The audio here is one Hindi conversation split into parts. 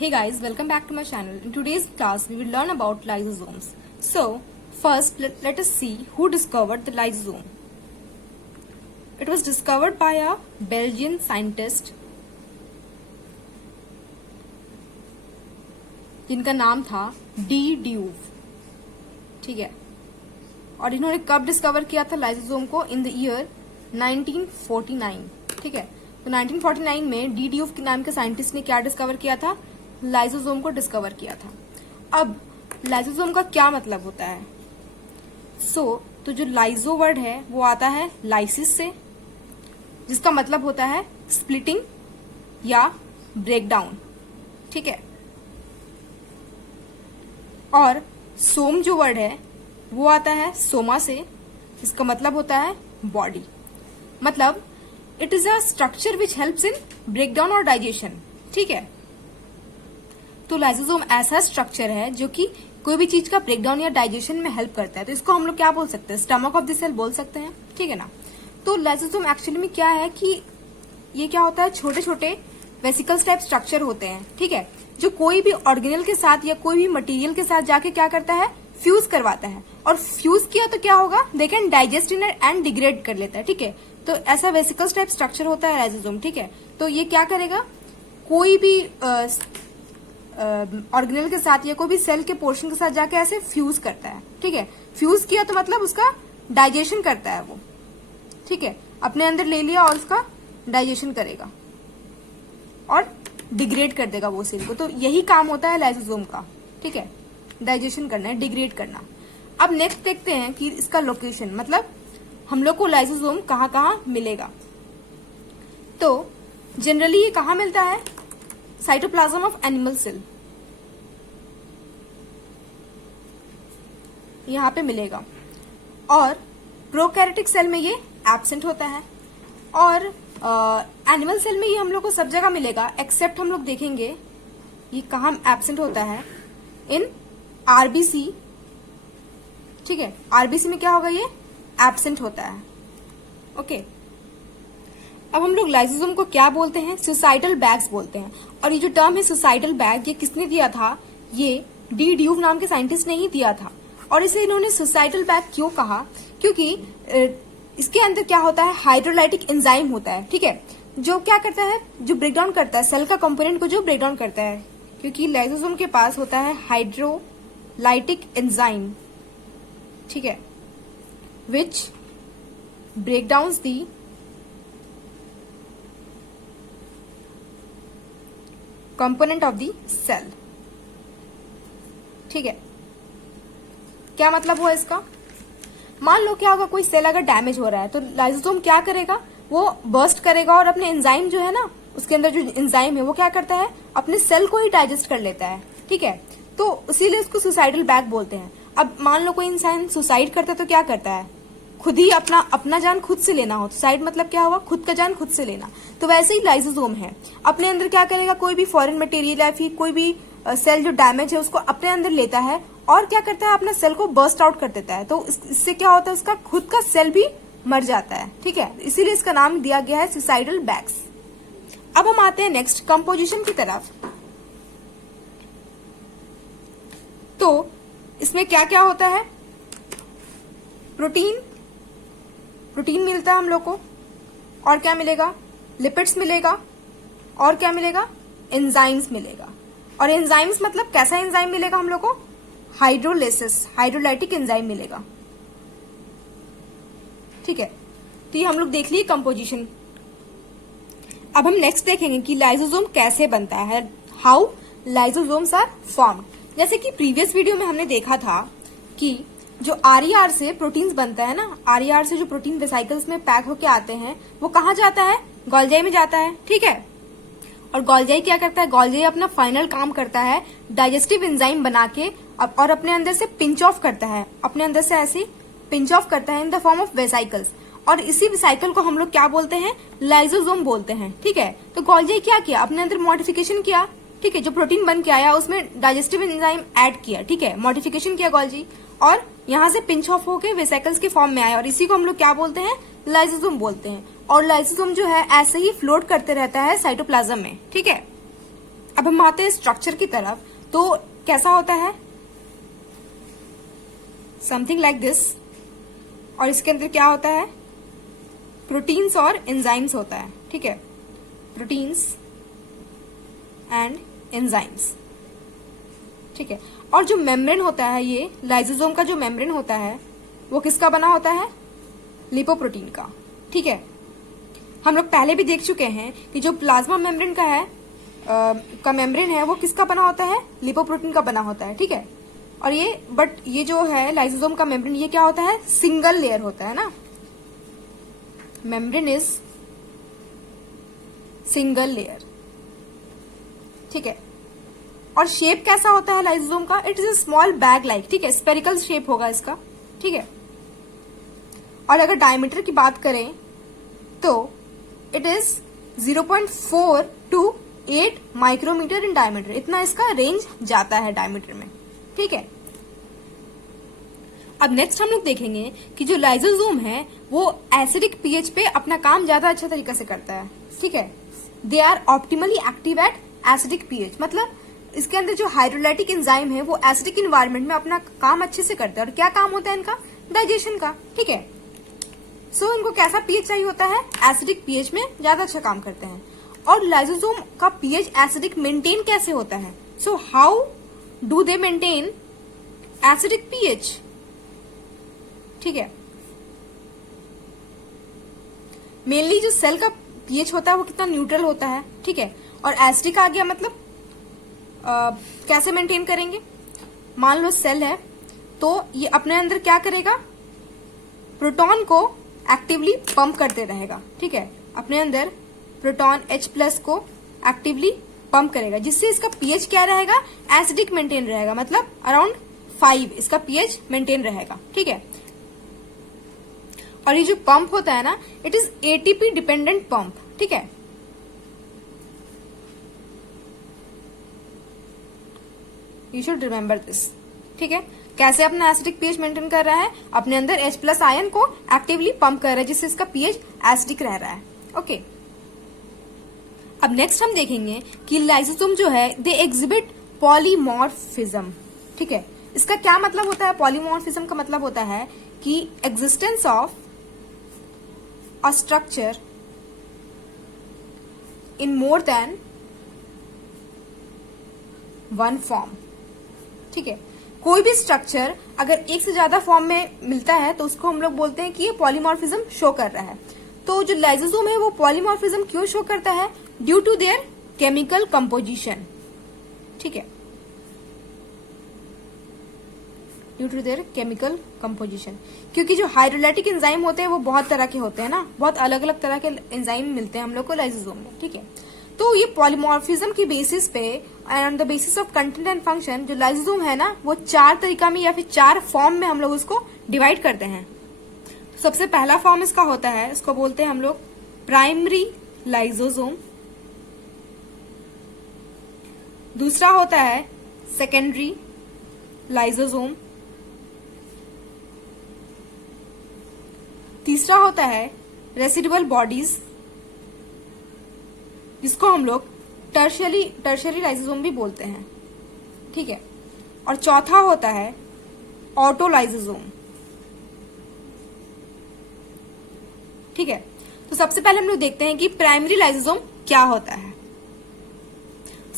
Hey guys, welcome back to my channel. In today's class, we will learn about lysosomes. So, first let us see who discovered the lysosome. It was discovered by a Belgian scientist जिनका नाम था डी ड्यूव. ठीक है, और इन्होंने कब डिस्कवर किया था लाइसोसोम को? In the year 1949. ठीक है, तो 1949 में डी ड्यूव के नाम के साइंटिस्ट ने क्या डिस्कवर किया था? लाइसोसोम को डिस्कवर किया था. अब लाइसोसोम का क्या मतलब होता है? तो जो लाइसो वर्ड है वो आता है लाइसिस से, जिसका मतलब होता है स्प्लिटिंग या ब्रेकडाउन. ठीक है, और सोम जो वर्ड है वो आता है सोमा से, जिसका मतलब होता है बॉडी. मतलब it is a structure which helps in breakdown और डाइजेशन. ठीक है, तो लाइसोसोम ऐसा स्ट्रक्चर है जो कि कोई भी चीज का ब्रेकडाउन या डाइजेशन में हेल्प करता है. तो इसको हम लोग क्या बोल सकते हैं? स्टमक ऑफ द सेल बोल सकते हैं. ठीक है ना. तो लाइसोसोम एक्चुअली में क्या है कि ये क्या होता है, छोटे छोटे वेसिकल्स टाइप स्ट्रक्चर होते हैं. ठीक है, जो कोई भी ऑर्गेनल के साथ या कोई भी मटेरियल के साथ जाके क्या करता है? फ्यूज करवाता है. और फ्यूज किया तो क्या होगा? They can digest in and degrade कर लेता है. ठीक है, तो ऐसा वेसिकल्स टाइप स्ट्रक्चर होता है लाइसोसोम. ठीक है, तो ये क्या करेगा? कोई भी ऑर्गेनल के साथ या कोई भी सेल के पोर्शन के साथ जाके ऐसे फ्यूज करता है. ठीक है, फ्यूज किया तो मतलब उसका डाइजेशन करता है वो. ठीक है, अपने अंदर ले लिया और उसका डाइजेशन करेगा और डिग्रेड कर देगा वो सेल को. तो यही काम होता है लाइसोसोम का. ठीक है, डाइजेशन करना है, डिग्रेड करना. अब नेक्स्ट देखते हैं कि इसका लोकेशन, मतलब हम लोग को लाइसोसोम कहाँ कहाँ मिलेगा. तो जनरली ये कहाँ मिलता है? साइटोप्लाज्म ऑफ एनिमल सेल, यहां पे मिलेगा. और प्रोकैरियोटिक सेल में ये एब्सेंट होता है. और एनिमल सेल में ये हम लोग को सब जगह मिलेगा, एक्सेप्ट हम लोग देखेंगे ये कहाँ एब्सेंट होता है? In RBC. ठीक है, आरबीसी में क्या होगा? ये एब्सेंट होता है. ओके, अब हम लोग लाइसोसोम को क्या बोलते हैं? सुसाइडल बैग्स बोलते हैं. और ये जो टर्म है सुसाइडल बैग, ये किसने दिया था? ये डी ड्यूव नाम के साइंटिस्ट ने ही दिया था. और इसे इन्होंने सुसाइडल बैग क्यों कहा? क्योंकि इसके अंदर क्या होता है? हाइड्रोलाइटिक एंजाइम होता है. ठीक है, जो क्या करता है? जो ब्रेकडाउन करता है सेल का कंपोनेंट को, जो ब्रेकडाउन करता है. क्योंकि लाइसोसोम के पास होता है हाइड्रोलाइटिक एंजाइम. ठीक है, which breakdowns the component of the cell. ठीक है, क्या मतलब हुआ इसका? मान लो क्या होगा, कोई सेल अगर डैमेज हो रहा है तो लाइसोसोम क्या करेगा? वो बर्स्ट करेगा और अपने एंजाइम जो है ना, उसके अंदर जो एंजाइम है वो क्या करता है? अपने सेल को ही डाइजेस्ट कर लेता है. ठीक है, तो इसीलिए उसको सुसाइडल बैग बोलते हैं. अब मान लो कोई इंसान सुसाइड करता है तो क्या करता है? खुद ही अपना जान खुद से लेना हो. सुसाइड मतलब क्या हुआ? खुद का जान खुद से लेना. तो वैसे ही लाइसोसोम है, अपने अंदर क्या करेगा? कोई भी फॉरेन मटेरियल या फिर कोई भी सेल जो डैमेज है उसको अपने अंदर लेता है और क्या करता है? अपना सेल को बर्स्ट आउट कर देता है. तो इससे क्या होता है? उसका खुद का सेल भी मर जाता है. ठीक है, इसीलिए इसका नाम दिया गया है सुसाइडल बैग्स. अब हम आते हैं नेक्स्ट कंपोजिशन की तरफ. तो इसमें क्या क्या होता है? प्रोटीन मिलता है हम लोग को. और क्या मिलेगा? लिपिड्स मिलेगा. और क्या मिलेगा? एंजाइम्स मिलेगा. और एंजाइम्स मतलब कैसा एंजाइम मिलेगा हम लोग को? हाइड्रोलाइटिक एंजाइम मिलेगा. ठीक है, तो ये हम लोग देख लिए कंपोजिशन. अब हम नेक्स्ट देखेंगे कि लाइसोसोम कैसे बनता है, हाउ लाइसोसोम्स आर फॉर्म्ड. जैसे कि प्रीवियस वीडियो में हमने देखा था कि जो आरईआर से प्रोटीन्स बनता है ना, आरईआर से जो प्रोटीन वेसिकल्स में पैक होके आते हैं वो कहाँ जाता है? गोल्गी में जाता है. ठीक है, और गोल्गी क्या करता है? गोल्गी अपना फाइनल काम करता है डाइजेस्टिव एंजाइम बना के और अपने अंदर से पिंच ऑफ करता है, अपने अंदर से ऐसे पिंच ऑफ करता है in the form of vesicles. और इसी वेसिकल को हम लोग क्या बोलते हैं? लाइसोसोम बोलते हैं. ठीक है, तो गोल्गी क्या किया? अपने अंदर मॉडिफिकेशन किया. ठीक है, जो प्रोटीन बन के आया उसमें डाइजेस्टिव एंजाइम ऐड किया. ठीक है, मॉडिफिकेशन किया गोल्गी और यहां से पिंच ऑफ होके वेसिकल्स के फॉर्म में आया. और इसी को हम लोग क्या बोलते हैं? लाइसोसोम बोलते हैं. और लाइसोसोम जो है ऐसे ही फ्लोट करते रहता है साइटोप्लाज्म में. ठीक है, अब हम आते हैं स्ट्रक्चर की तरफ, तो कैसा होता है, समथिंग लाइक दिस। और इसके अंदर क्या होता है, प्रोटीन्स और एंजाइम्स होता है, ठीक है, प्रोटीन्स एंड एंजाइम्स, ठीक है। और जो मेम्ब्रेन होता है, ये लाइसोसोम का जो मेम्ब्रेन होता है वो किसका बना होता है, लिपोप्रोटीन का, ठीक है। हम लोग पहले भी देख चुके हैं कि जो प्लाज्मा मेम्ब्रेन का है का मेम्ब्रेन है वो किसका बना होता है, लिपोप्रोटीन का बना होता है, ठीक है। और ये जो है लाइसोसोम का मेम्ब्रेन, ये क्या होता है, सिंगल लेयर होता है ना, मेम्ब्रेन इज सिंगल लेयर, ठीक है। और शेप कैसा होता है लाइसोसोम का, it is a small bag like, ठीक है, स्पेरिकल शेप होगा इसका, ठीक है। और अगर डायमीटर की बात करें तो it is 0.4 to 8 micrometre in diameter, इतना इसका रेंज जाता है डायमीटर में, ठीक है। अब नेक्स्ट हम लोग देखेंगे कि जो लाइसोसोम है वो एसिडिक पीएच पे अपना काम ज्यादा अच्छा तरीके से करता है, ठीक है। They are optimally active at acidic pH, मतलब इसके अंदर जो हाइड्रोलाइटिक एंजाइम है वो एसिडिक इन्वायरमेंट में अपना काम अच्छे से करता है। और क्या काम होता है इनका, डाइजेशन का, ठीक है। सो इनको कैसा पीएच चाहिए होता है, एसिडिक पीएच में ज्यादा अच्छा काम करते हैं। और लाइसोसोम का पीएच एसिडिक मेंटेन कैसे होता है, so how do they maintain acidic pH, ठीक है। मेनली जो सेल का पीएच होता है वो कितना न्यूट्रल होता है, ठीक है। और एसिडिक आ गया मतलब कैसे मेंटेन करेंगे, मान लो सेल है तो ये अपने अंदर क्या करेगा, प्रोटॉन को एक्टिवली पंप करते रहेगा, ठीक है। अपने अंदर प्रोटॉन H+ को एक्टिवली पंप करेगा, जिससे इसका पीएच क्या रहेगा, एसिडिक मेंटेन रहेगा, मतलब अराउंड 5 इसका पीएच मेंटेन रहेगा, ठीक है। और ये जो पंप होता है ना, it is ATP dependent pump, ठीक है। यू शुड रिमेम्बर दिस, ठीक है। कैसे अपना एसिडिक पीएच मेंटेन कर रहा है, अपने अंदर H+ आयन को एक्टिवली पंप कर रहा है, जिससे इसका पीएच एसिडिक रह रहा है, ओके। अब नेक्स्ट हम देखेंगे कि लाइसोसोम जो है दे एग्जिबिट पॉलीमॉर्फिज्म, ठीक है। इसका क्या मतलब होता है, पॉलीमॉर्फिज्म का मतलब होता है कि existence of a structure in more than one form, ठीक है। कोई भी स्ट्रक्चर अगर एक से ज्यादा फॉर्म में मिलता है तो उसको हम लोग बोलते हैं कि ये पॉलीमॉर्फिज्म शो कर रहा है। तो जो लाइसोसोम है वो पॉलीमॉर्फिज्म क्यों शो करता है, due to their chemical composition, ठीक है, due to their chemical composition. क्योंकि जो हाइड्रोलाइटिक एंजाइम होते हैं वो बहुत तरह के होते हैं ना, बहुत अलग अलग तरह के एंजाइम मिलते हैं हम लोग को लाइसोसोम में, ठीक है। तो ये पॉलीमॉर्फिज्म की बेसिस पे and on the basis of content and function जो लाइसोसोम है ना वो 4 तरीका में या फिर 4 फॉर्म में हम लोग उसको डिवाइड करते हैं। तो सबसे पहला फॉर्म इसका होता है, इसको बोलते हैं हम लोग प्राइमरी लाइसोसोम। दूसरा होता है सेकेंडरी लाइसोसोम। तीसरा होता है रेसिडुअल बॉडीज, जिसको हम लोग टर्शियरी लाइसोसोम भी बोलते हैं, ठीक है। और चौथा होता है ऑटोलाइसोसोम, ठीक है। तो सबसे पहले हम लोग देखते हैं कि प्राइमरी लाइसोसोम क्या होता है।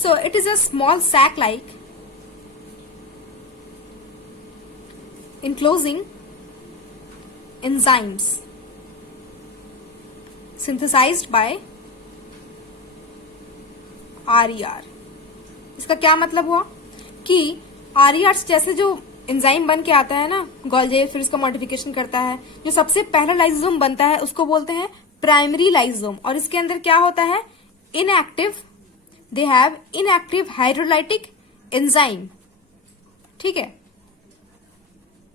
So it is a small sac like enclosing enzymes synthesized by RER। इसका क्या मतलब हुआ कि RER जैसे जो एंजाइम बन के आता है ना गोल्जी, फिर उसका मॉडिफिकेशन करता है, जो सबसे पहला लाइसोसोम बनता है उसको बोलते हैं प्राइमरी लाइसोसोम। और इसके अंदर क्या होता है, inactive, they have inactive hydrolytic enzyme, ठीक है।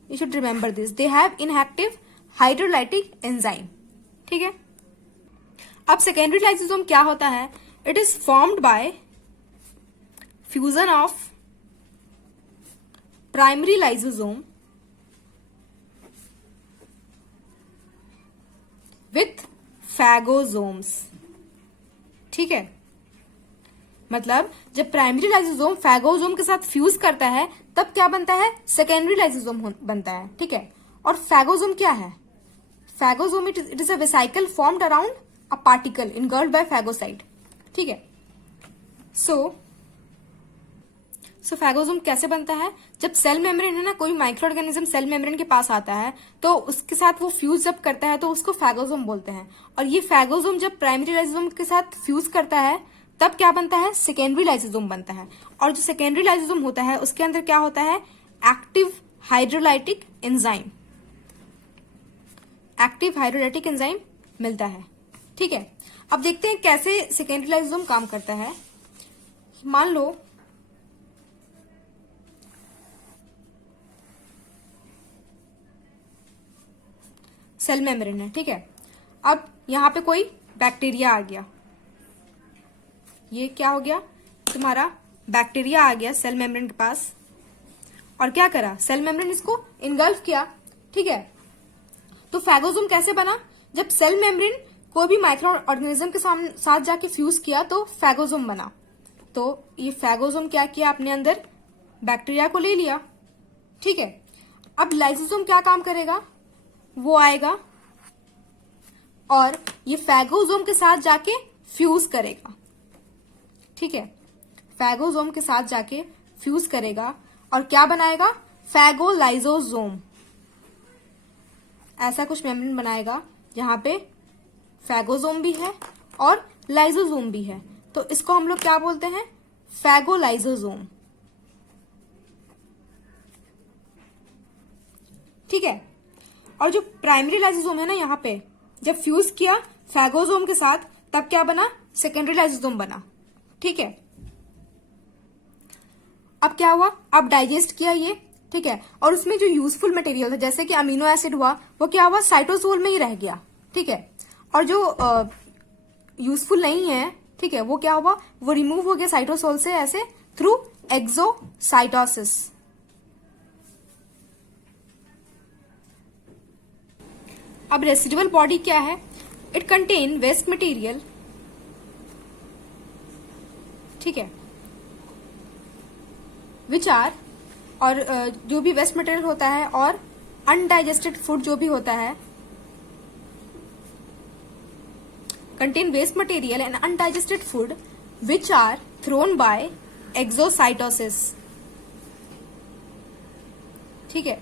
You should remember this. They have inactive hydrolytic enzyme, ठीक है। अब सेकेंडरी लाइसोसोम क्या होता है, it is formed by fusion of primary lysosome with phagosomes, ठीक है। मतलब जब प्राइमरी लाइसोसोम फैगोसोम के साथ फ्यूज करता है तब क्या बनता है, सेकेंडरी लाइसोसोम बनता है। ठीक है, और फैगोसोम क्या है, phagosome it is a vesicle formed around a particle engulfed by phagocyte. ठीक है, सो फैगोसोम कैसे बनता है, जब सेल मेम्ब्रेन है ना, कोई माइक्रो ऑर्गेनिज्म सेल मेम्ब्रेन के पास आता है तो उसके साथ वो फ्यूज जब करता है तो उसको फैगोसोम बोलते हैं। और ये फैगोसोम जब प्राइमरी लाइसोसोम के साथ फ्यूज करता है तब क्या बनता है, सेकेंडरी लाइसोसोम बनता है। और जो सेकेंडरी लाइसोसोम होता है उसके अंदर क्या होता है, active hydrolytic enzyme, active hydrolytic enzyme मिलता है। ठीक है, अब देखते हैं कैसे सेकेंडरी लाइसोसोम काम करता है। मान लो सेल मेम्ब्रेन है। ठीक है, अब यहां पे कोई बैक्टीरिया आ गया, ये क्या हो गया, तुम्हारा बैक्टीरिया आ गया सेल मेम्ब्रेन के पास, और क्या करा, सेल मेम्ब्रेन इसको इनगल्फ किया। ठीक है, तो फैगोसोम कैसे बना, जब सेल मेम्ब्रेन कोई भी माइक्रो ऑर्गेनिज्म के साथ जाके फ्यूज किया तो फैगोसोम बना। तो ये फैगोसोम क्या किया, अपने अंदर बैक्टीरिया को ले लिया। ठीक है, अब लाइसोसोम क्या काम करेगा, वो आएगा और ये फैगोसोम के साथ जाके फ्यूज करेगा। ठीक है, फैगोसोम के साथ जाके फ्यूज करेगा और क्या बनाएगा, फैगोलाइसोसोम। ऐसा कुछ मेम्ब्रेन बनाएगा जहां पे फैगोसोम भी है और लाइसोसोम भी है, तो इसको हम लोग क्या बोलते हैं, फैगोलाइसोसोम। ठीक है, और जो प्राइमरी लाइसोसोम है ना, यहाँ पे जब फ्यूज किया फैगोसोम के साथ तब क्या बना, सेकेंडरी लाइसोसोम बना। ठीक है, अब क्या हुआ, अब डाइजेस्ट किया ये। ठीक है, और उसमें जो यूजफुल मटेरियल था जैसे कि अमीनो एसिड हुआ, वो क्या हुआ, साइटोसोल में ही रह गया। ठीक है, और जो यूजफुल नहीं है, ठीक है, वो क्या हुआ, वो रिमूव हो गया साइटोसोल से, ऐसे थ्रू एक्सोसाइटोसिस। अब रेसिडुअल बॉडी क्या है, इट कंटेन वेस्ट मटेरियल। ठीक है, विच आर, और जो भी वेस्ट मटेरियल होता है और अनडाइजेस्टेड फूड जो भी होता है, contain waste material and undigested food which are thrown by exocytosis। ठीक है,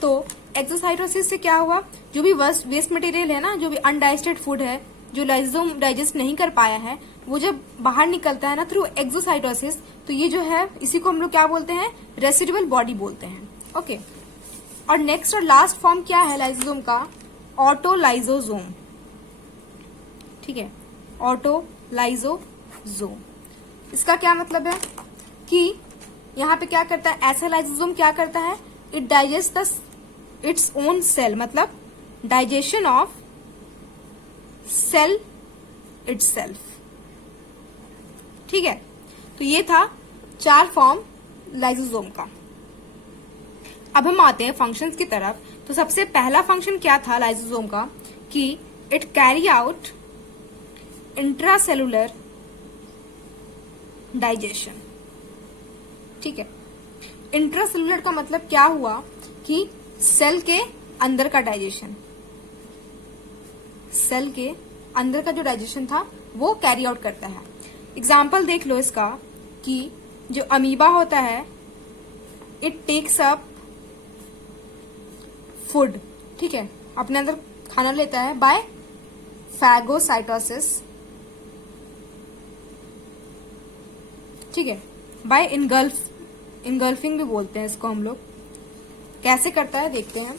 तो एक्सोसाइटोसिस से क्या हुआ, जो भी वेस्ट मटेरियल है ना, जो भी अनडाइजेस्टेड फूड है, जो लाइसोसोम डाइजेस्ट नहीं कर पाया है, वो जब बाहर निकलता है ना थ्रू एक्सोसाइटोसिस, तो ये जो है इसी को हम लोग क्या बोलते हैं, रेसिडुअल बॉडी बोलते हैं। ओके, और नेक्स्ट और लास्ट फॉर्म क्या है लाइसोसोम का, ऑटोलाइसोसोम। ठीक है, ऑटोलाइसोसोम, इसका क्या मतलब है कि यहाँ पे क्या करता है, ऐसा लाइसोसोम क्या करता है, it digest its own cell, मतलब डाइजेशन ऑफ सेल इटसेल्फ। ठीक है, तो ये था 4 फॉर्म लाइसोसोम का। अब हम आते हैं फंक्शंस की तरफ। तो सबसे पहला फंक्शन क्या था लाइसोसोम का, कि it carry out intracellular digestion. ठीक है, इंट्रासेलुलर का मतलब क्या हुआ कि सेल के अंदर का डाइजेशन, सेल के अंदर का जो डाइजेशन था वो कैरी आउट करता है। एग्जाम्पल देख लो इसका, कि जो अमीबा होता है, इट टेक्स अप फूड। ठीक है, अपने अंदर खाना लेता है बाय फैगोसाइटोसिस। ठीक है, बाय इनगल्फिंग भी बोलते हैं इसको हम लोग। कैसे करता है देखते हैं।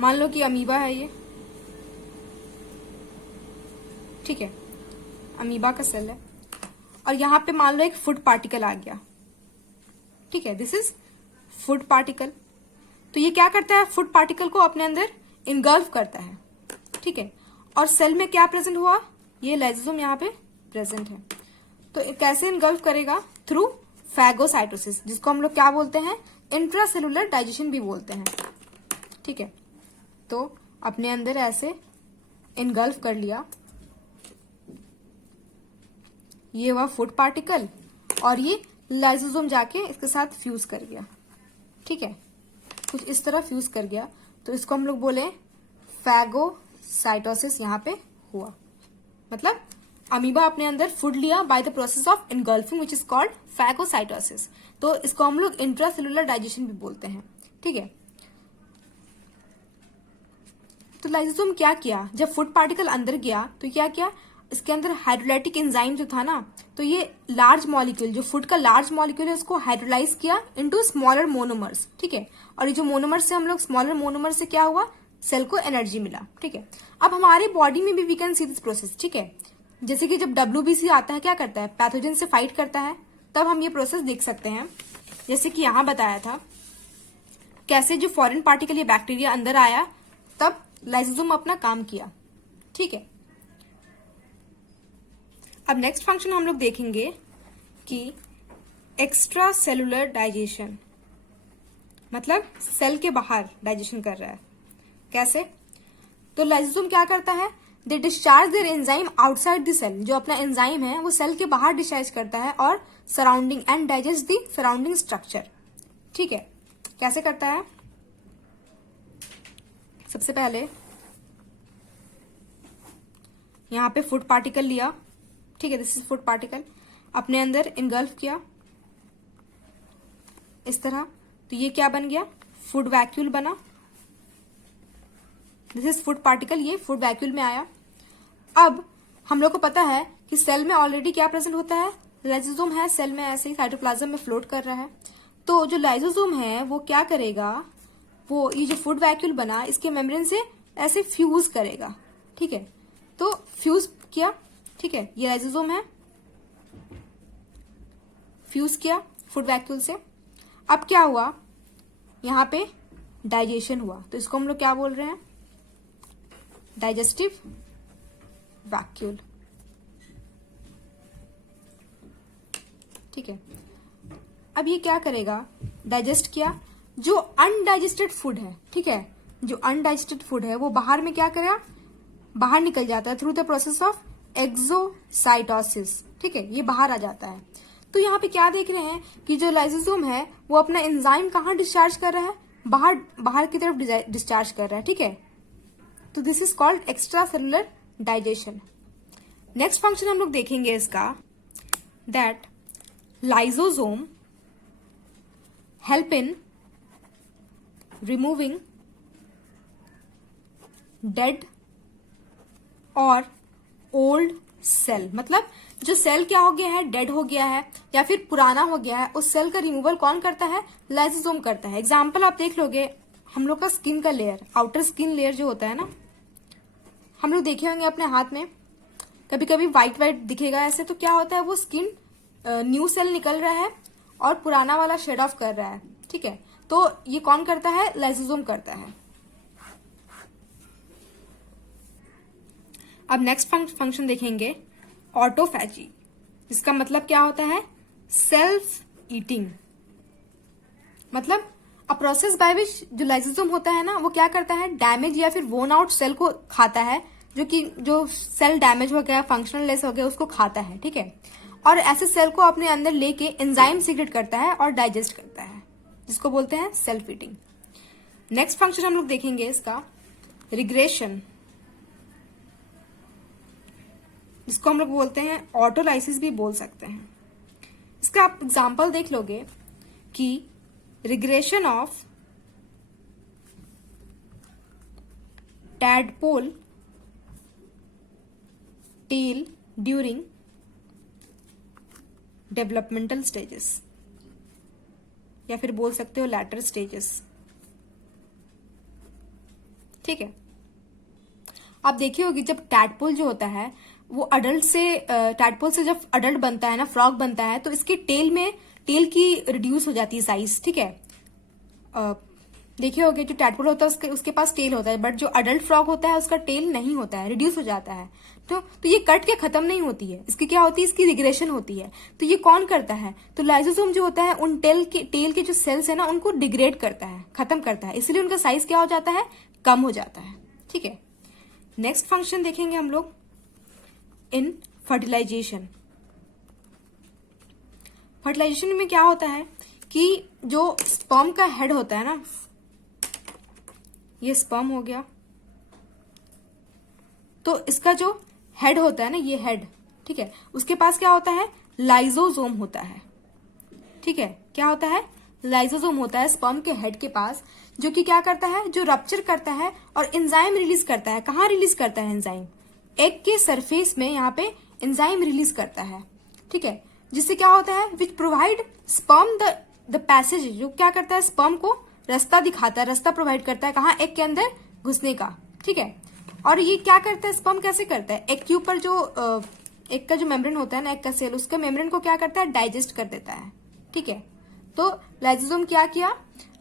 मान लो कि अमीबा है ये, ठीक है, अमीबा का सेल है, और यहां पे मान लो एक फूड पार्टिकल आ गया। ठीक है, दिस इज फूड पार्टिकल। तो ये क्या करता है, फूड पार्टिकल को अपने अंदर इनगल्फ करता है। ठीक है, और सेल में क्या प्रेजेंट हुआ, ये लाइसोसोम यहाँ पे प्रेजेंट है। तो कैसे इनगल्फ करेगा, थ्रू फैगोसाइटोसिस, जिसको हम लोग क्या बोलते हैं, इंट्रासेलुलर डाइजेशन भी बोलते हैं। ठीक है, तो अपने अंदर ऐसे इनगल्फ कर लिया, ये हुआ फूड पार्टिकल और ये लाइसोसोम जाके इसके साथ फ्यूज कर गया। ठीक है, कुछ इस तरह फ्यूज कर गया, तो इसको हम लोग बोले फैगोसाइटोसिस यहाँ पे हुआ। मतलब अमीबा अपने अंदर फूड लिया by the process of engulfing which is called phagocytosis. तो इसको हम लोग इंट्रासेलुलर डाइजेशन भी बोलते हैं। ठीक है, तो लाइसोसोम क्या किया, जब फूड पार्टिकल अंदर गया तो क्या किया, इसके अंदर हाइड्रोलाइटिक एंजाइम जो था ना, तो ये लार्ज मॉलिक्यूल, जो फूड का लार्ज मॉलिक्यूल है, उसको हाइड्रोलाइज किया इनटू स्मॉलर मोनोमर्स। ठीक है, और ये जो मोनोमर्स से हम लोग स्मॉलर मोनोमर से क्या हुआ, सेल को एनर्जी मिला। ठीक है, अब हमारे बॉडी में भी we can see this process. ठीक है, जैसे कि जब WBC आता है क्या करता है, पैथोजन से फाइट करता है, तब हम ये प्रोसेस देख सकते हैं। जैसे कि यहां बताया था कैसे जो फॉरेन पार्टिकल या बैक्टीरिया अंदर आया, तब लाइसोसोम अपना काम किया। ठीक है, अब नेक्स्ट फंक्शन हम लोग देखेंगे कि एक्स्ट्रा सेलुलर डाइजेशन, मतलब सेल के बाहर डाइजेशन कर रहा है। कैसे, तो लाइसोसोम क्या करता है, they discharge their enzyme outside the cell, जो अपना एंजाइम है वो सेल के बाहर डिस्चार्ज करता है और surrounding and digest the surrounding structure. ठीक है, कैसे करता है, सबसे पहले यहां पे फूड पार्टिकल लिया। ठीक है, दिस इज फूड पार्टिकल, अपने अंदर इनगल्फ किया इस तरह, तो ये क्या बन गया, फूड वैक्यूल बना। दिस इज फूड पार्टिकल, ये फूड वैक्यूल में आया। अब हम लोग को पता है कि सेल में ऑलरेडी क्या प्रेजेंट होता है, लाइसोसोम है सेल में, ऐसे ही साइटोप्लाज्म में फ्लोट कर रहा है। तो जो लाइसोसोम है वो क्या करेगा, वो ये जो फूड वैक्यूल बना इसके मेम्ब्रेन से ऐसे फ्यूज करेगा। ठीक है, तो फ्यूज किया। ठीक है, ये लाइसोसोम है, फ्यूज किया फूड वैक्यूल से। अब क्या हुआ, यहां पे डाइजेशन हुआ, तो इसको हम लोग क्या बोल रहे हैं, डाइजेस्टिव वैक्यूल। ठीक है, अब ये क्या करेगा, डाइजेस्ट किया जो अनडाइजेस्टेड फूड है। ठीक है, जो अनडाइजेस्टेड फूड है वो बाहर में क्या करेगा, बाहर निकल जाता है through the process of exocytosis. ठीक है, ये बाहर आ जाता है। तो यहाँ पे क्या देख रहे हैं कि जो लाइसोसोम है वो अपना एंजाइम कहाँ डिस्चार्ज कर रहा है, बाहर की तरफ डिस्चार्ज कर रहा है। ठीक है, तो this is called extra cellular digestion. Next function हम लोग देखेंगे इसका, that lysosome help in removing dead और ओल्ड सेल। मतलब जो सेल क्या हो गया है, डेड हो गया है या फिर पुराना हो गया है, उस सेल का रिमूवल कौन करता है, लाइसोसोम करता है। एग्जाम्पल आप देख लोगे, हम लोग का स्किन का लेयर, आउटर स्किन लेयर जो होता है ना, हम लोग देखे होंगे अपने हाथ में, कभी कभी व्हाइट व्हाइट दिखेगा ऐसे, तो क्या होता है, वो स्किन न्यू सेल निकल रहा है और पुराना वाला शेड ऑफ कर रहा है। ठीक है, तो ये कौन करता है, लाइसोसोम करता है। अब नेक्स्ट फंक्शन देखेंगे, ऑटोफैजी, इसका मतलब क्या होता है, सेल्फ ईटिंग। मतलब अ प्रोसेस बाय विच जो लाइसोसोम होता है ना, वो क्या करता है, डैमेज या फिर वोन आउट सेल को खाता है, जो सेल डैमेज हो गया, फंक्शनल लेस हो गया, उसको खाता है। ठीक है, और ऐसे सेल को अपने अंदर लेके एंजाइम सीक्रेट करता है और डाइजेस्ट करता है, जिसको बोलते हैं सेल्फ ईटिंग। नेक्स्ट फंक्शन हम लोग देखेंगे इसका, रिग्रेशन, जिसको हम लोग बोलते हैं ऑटोलाइसिस भी बोल सकते हैं। इसका आप एग्जाम्पल देख लोगे कि regression of tadpole tail during developmental stages, या फिर बोल सकते हो लैटर स्टेजेस। ठीक है, आप देखिए होगी जब टैडपोल जो होता है वो अडल्ट से, टैडपोल से जब अडल्ट बनता है ना, फ्रॉग बनता है, तो इसके टेल की रिड्यूस हो जाती है साइज। ठीक है, देखे होगे जो टैडपोल होता है उसके पास टेल होता है, बट जो अडल्ट फ्रॉग होता है उसका टेल नहीं होता है, रिड्यूस हो जाता है। तो ये कट के खत्म नहीं होती है, इसकी क्या होती है, इसकी रिग्रेशन होती है। तो ये कौन करता है, तो लाइसोसोम जो होता है उन टेल के जो सेल्स है ना उनको डिग्रेड करता है, खत्म करता है, इसलिए उनका साइज क्या हो जाता है, कम हो जाता है। ठीक है, नेक्स्ट फंक्शन देखेंगे हम लोग इन फर्टिलाइजेशन। फर्टिलाइजेशन में क्या होता है कि जो स्पर्म का हेड होता है ना, ये स्पर्म हो गया, तो इसका जो हेड होता है ना, ये हेड, ठीक है, उसके पास क्या होता है, लाइजोसोम होता है। ठीक है, क्या होता है, लाइजोसोम होता है स्पर्म के हेड के पास, जो कि क्या करता है, जो रप्चर करता है और एंजाइम रिलीज करता है। कहाँ रिलीज करता है एंजाइम, एग के सरफेस में यहाँ पे एंजाइम रिलीज करता है। ठीक है, जिससे क्या होता है, which provide sperm the passage, जो क्या करता है, स्पर्म को रास्ता दिखाता है, रास्ता प्रोवाइड करता है, कहाँ, एग के अंदर घुसने का। ठीक है, और ये क्या करता है, स्पर्म कैसे करता है, एग के ऊपर जो एग का जो मेम्ब्रेन होता है ना, एग का सेल, उसके मेम्ब्रेन को क्या करता है, डाइजेस्ट कर देता है। ठीक है, तो लाइसोसोम क्या किया,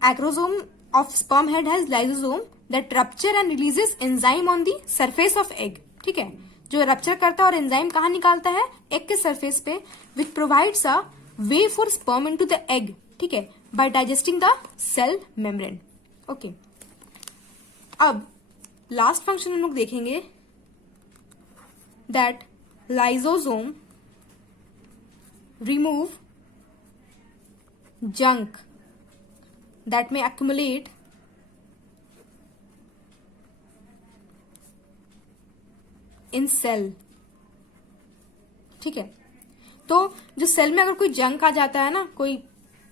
acrosome of sperm head has lysosome that rupture and releases enzyme on the surface of egg. ठीक है, जो रप्चर करता है और एंजाइम कहाँ निकालता है, एग के सरफेस पे, which provides a way for sperm into the egg. ठीक है, by digesting the cell membrane. Okay, अब लास्ट फंक्शन हम लोग देखेंगे that lysosome remove junk that may accumulate in cell। ठीक है, तो जो सेल में अगर कोई जंक आ जाता है ना, कोई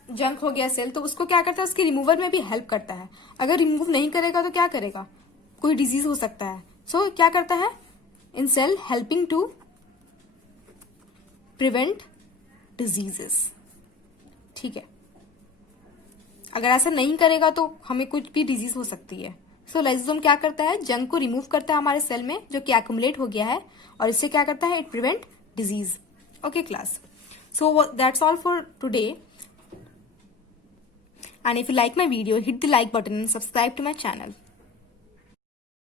जंक हो गया सेल, तो उसको क्या करता है, उसके रिमूवर में भी हेल्प करता है। अगर रिमूव नहीं करेगा तो क्या करेगा, कोई डिजीज हो सकता है। सो क्या करता है, in cell helping to prevent diseases. ठीक है, अगर ऐसा नहीं करेगा तो हमें कुछ भी डिजीज हो सकती है। सो लाइसोसोम क्या करता है, जंक को रिमूव करता है हमारे सेल में जो कि एक्युमुलेट हो गया है, और इससे क्या करता है, it prevent disease. Okay class, so that's all for today, and if you like my video, hit the like button and subscribe to my channel.